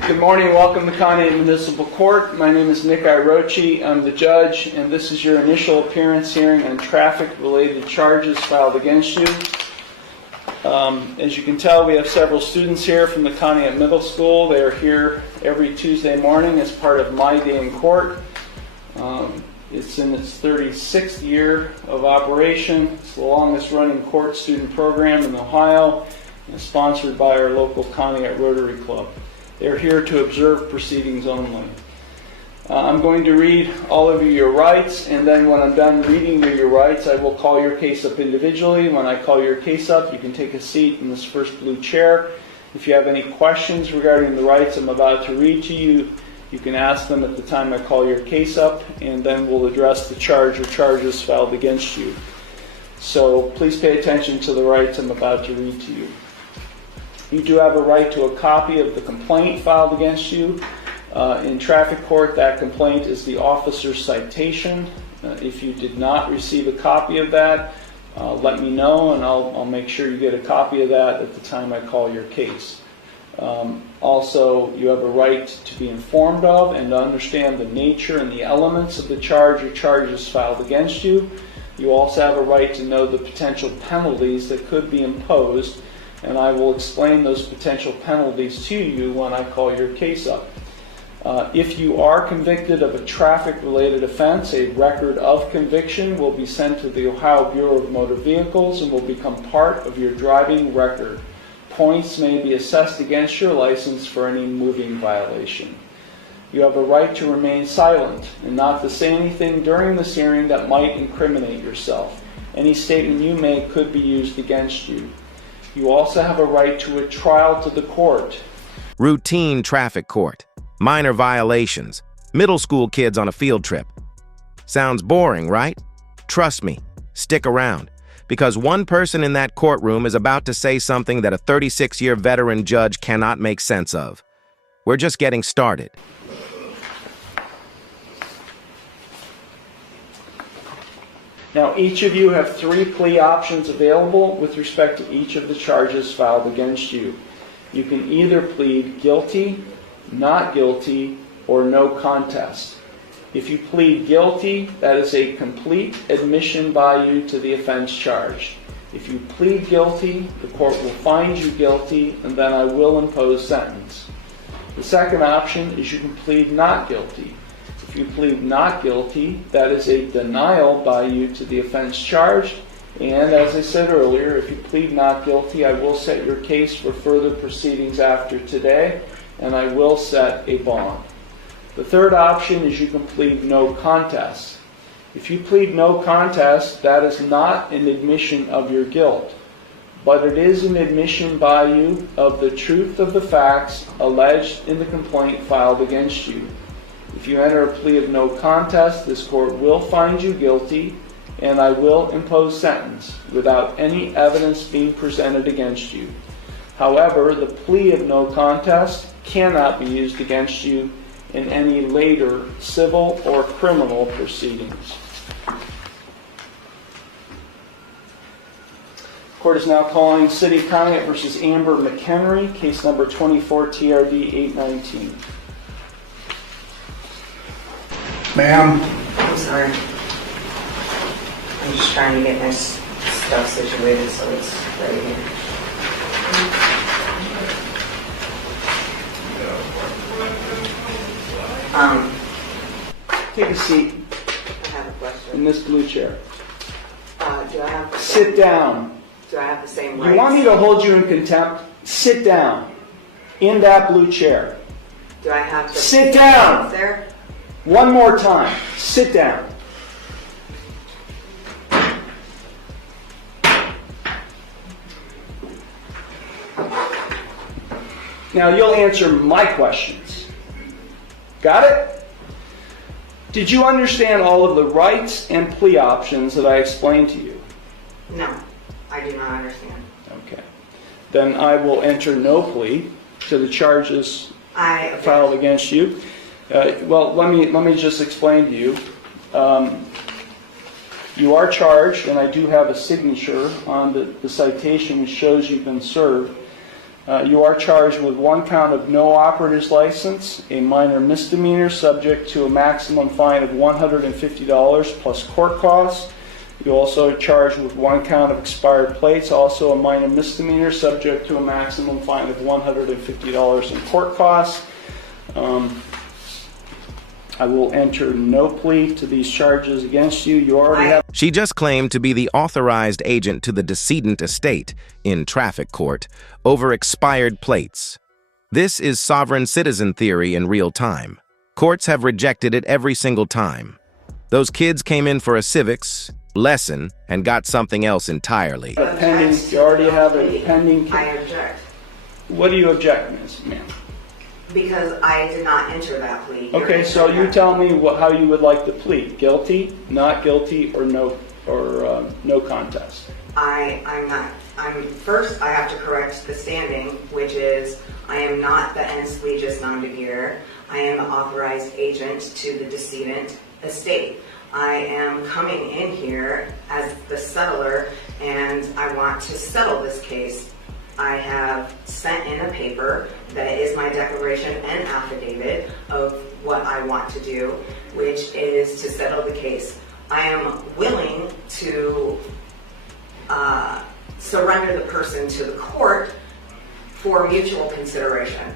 Good morning, welcome to County Municipal Court. My name is Nick Irochi. I'm the judge, and this is your initial appearance hearing on traffic-related charges filed against you. As you can tell, we have several students here from the Conneaut Middle School. They are here every Tuesday morning as part of My Day in Court. It's in its 36th year of operation. It's the longest running court student program in Ohio, and sponsored by our local Conneaut Rotary Club. They're here to observe proceedings only. I'm going to read all of you your rights, and then when I'm done reading you your rights, I will call your case up individually. When I call your case up, you can take a seat in this first blue chair. If you have any questions regarding the rights I'm about to read to you, you can ask them at the time I call your case up, and then we'll address the charge or charges filed against you. So please pay attention to the rights I'm about to read to you. You do have a right to a copy of the complaint filed against you. In traffic court, that complaint is the officer's citation. If you did not receive a copy of that, let me know, and I'll make sure you get a copy of that at the time I call your case. Also, you have a right to be informed of and to understand the nature and the elements of the charge or charges filed against you. You also have a right to know the potential penalties that could be imposed, and I will explain those potential penalties to you when I call your case up. If you are convicted of a traffic-related offense, a record of conviction will be sent to the Ohio Bureau of Motor Vehicles and will become part of your driving record. Points may be assessed against your license for any moving violation. You have a right to remain silent and not to say anything during this hearing that might incriminate yourself. Any statement you make could be used against you. You also have a right to a trial to the court. Routine traffic court. Minor violations. Middle school kids on a field trip. Sounds boring, right? Trust me, stick around, because one person in that courtroom is about to say something that a 36-year veteran judge cannot make sense of. We're just getting started. Now, each of you have 3 plea options available with respect to each of the charges filed against you. You can either plead guilty, not guilty, or no contest. If you plead guilty, that is a complete admission by you to the offense charged. If you plead guilty, the court will find you guilty, and then I will impose sentence. The second option is you can plead not guilty. If you plead not guilty, that is a denial by you to the offense charged, and as I said earlier, if you plead not guilty, I will set your case for further proceedings after today, and I will set a bond. The third option is you can plead no contest. If you plead no contest, that is not an admission of your guilt, but it is an admission by you of the truth of the facts alleged in the complaint filed against you. If you enter a plea of no contest, this court will find you guilty, and I will impose sentence without any evidence being presented against you. However, the plea of no contest cannot be used against you in any later civil or criminal proceedings. The court is now calling City of Conneaut versus Amber McHenry, case number 24 TRD 819. Ma'am. I'm sorry. I'm just trying to get my stuff situated so it's ready here. Take a seat I have a question. in this blue chair. Do I have Sit down. Do I have the same rights? You want me to hold you in contempt? Sit down in that blue chair. Do I have to Sit down. there? One more time. Sit down. Now you'll answer my questions. Got it? Did you understand all of the rights and plea options that I explained to you? No, I do not understand. Okay. Then I will enter no plea to the charges filed against you. Well, let me just explain to you. You are charged, and I do have a signature on the citation which shows you've been served. You are charged with 1 count of no operator's license, a minor misdemeanor subject to a maximum fine of $150 plus court costs. You also are charged with 1 count of expired plates, also a minor misdemeanor subject to a maximum fine of $150 in court costs. I will enter no plea to these charges against you. You already have... She just claimed to be the authorized agent to the decedent estate in traffic court over expired plates. This is sovereign citizen theory in real time. Courts have rejected it every single time. Those kids came in for a civics lesson and got something else entirely. You already have a pending... I object. What do you object, ma'am? Because I did not enter that plea. Okay, so you tell me how you would like to plead. Guilty, not guilty, or no contest? First, I have to correct the standing, which is I am not the ens legis non degear. I am the authorized agent to the decedent estate. I am coming in here as the settler, and I want to settle this case. I have sent in a paper that is my declaration and affidavit of what I want to do, which is to settle the case. I am willing to surrender the person to the court for mutual consideration.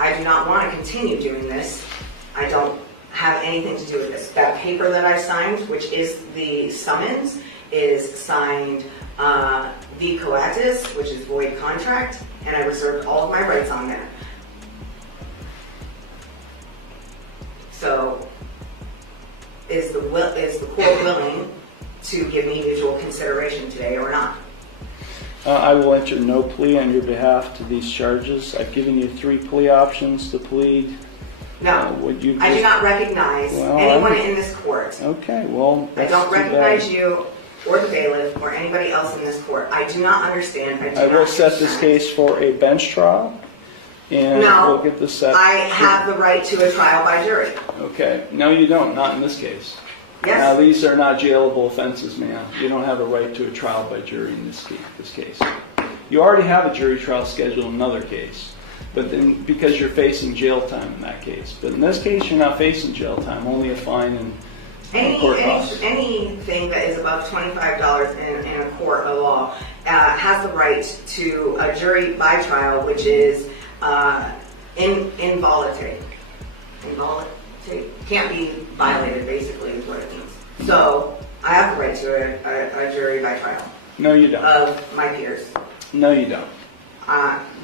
I do not want to continue doing this. I don't have anything to do with this. That paper that I signed, which is the summons, is signed v coatis, which is void contract, and I reserved all of my rights on there. So, is the court willing to give me mutual consideration today or not? I will enter no plea on your behalf to these charges. I've given you 3 plea options to plead. No, I do not recognize anyone in this court. Okay, well, I don't recognize you or the bailiff or anybody else in this court. I do not understand. I will set this case for a bench trial, and we'll get this set. I have the right to a trial by jury. Okay, no you don't, not in this case. Yes. Now these are not jailable offenses, ma'am. You don't have a right to a trial by jury in this case. You already have a jury trial scheduled in another case, but then because you're facing jail time in that case. But in this case, you're not facing jail time, only a fine and court costs. Anything that is above $25 in a court of law has the right to a jury by trial, which is involuntary. Can't be violated, basically, is what it means. So, I have the right to a jury by trial. No, you don't. Of my peers. No, you don't.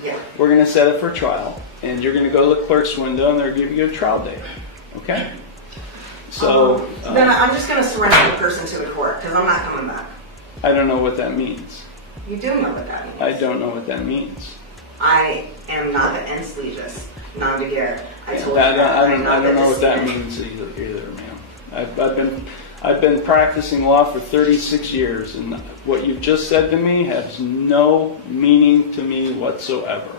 Yeah. We're going to set it for trial, and you're going to go to the clerk's window, and they're going to give you a trial date. Okay? So... then I'm just going to surrender the person to the court, because I'm not coming back. I don't know what that means. You do know what that means. I don't know what that means. I am not the ens legis non degear. I told you I that. don't know what that means either, ma'am. I've been practicing law for 36 years, and what you've just said to me has no meaning to me whatsoever.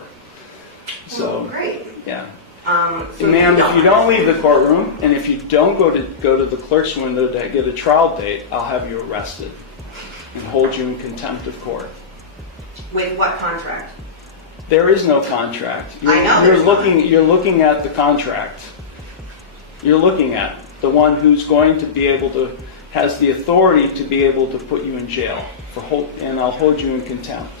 So, well, great. Yeah. So ma'am, if you don't leave the courtroom, and if you don't go to the clerk's window to get a trial date, I'll have you arrested and hold you in contempt of court. With what contract? There is no contract. I know. You're looking at the contract. You're looking at the one who's going to be able to, has the authority to be able to put you in jail and I'll hold you in contempt.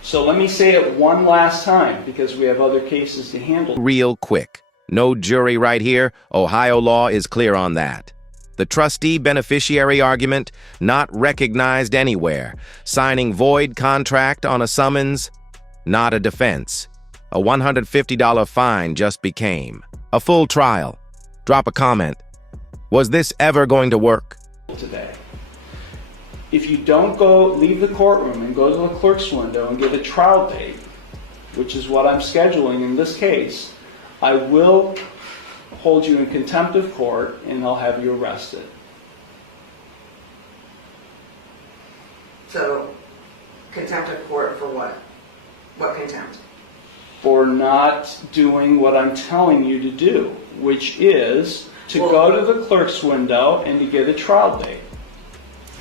So let me say it one last time because we have other cases to handle. Real quick. No jury right here. Ohio law is clear on that. The trustee-beneficiary argument, not recognized anywhere. Signing void contract on a summons, not a defense. A $150 fine just became a full trial. Drop a comment. Was this ever going to work? Today. If you don't leave the courtroom and go to the clerk's window and get a trial date, which is what I'm scheduling in this case, I will hold you in contempt of court and I'll have you arrested. So, contempt of court for what? What contempt? For not doing what I'm telling you to do, which is to go to the clerk's window and to get a trial date.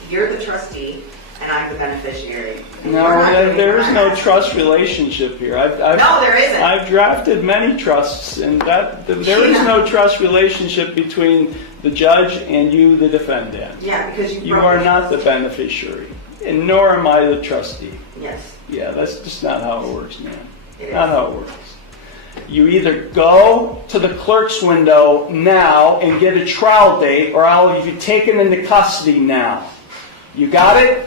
You're the trustee. and I'm the beneficiary. And No, you're not doing there what is I'm no asking. trust relationship here. No, there isn't. I've drafted many trusts, and there is no trust relationship between the judge and you, the defendant. Yeah, because you You broke are it. not the beneficiary, and nor am I the trustee. Yes, Yeah, that's just not how it works, man. it Not is. how it works. You either go to the clerk's window now and get a trial date, or I'll have you taken into custody now. You got it?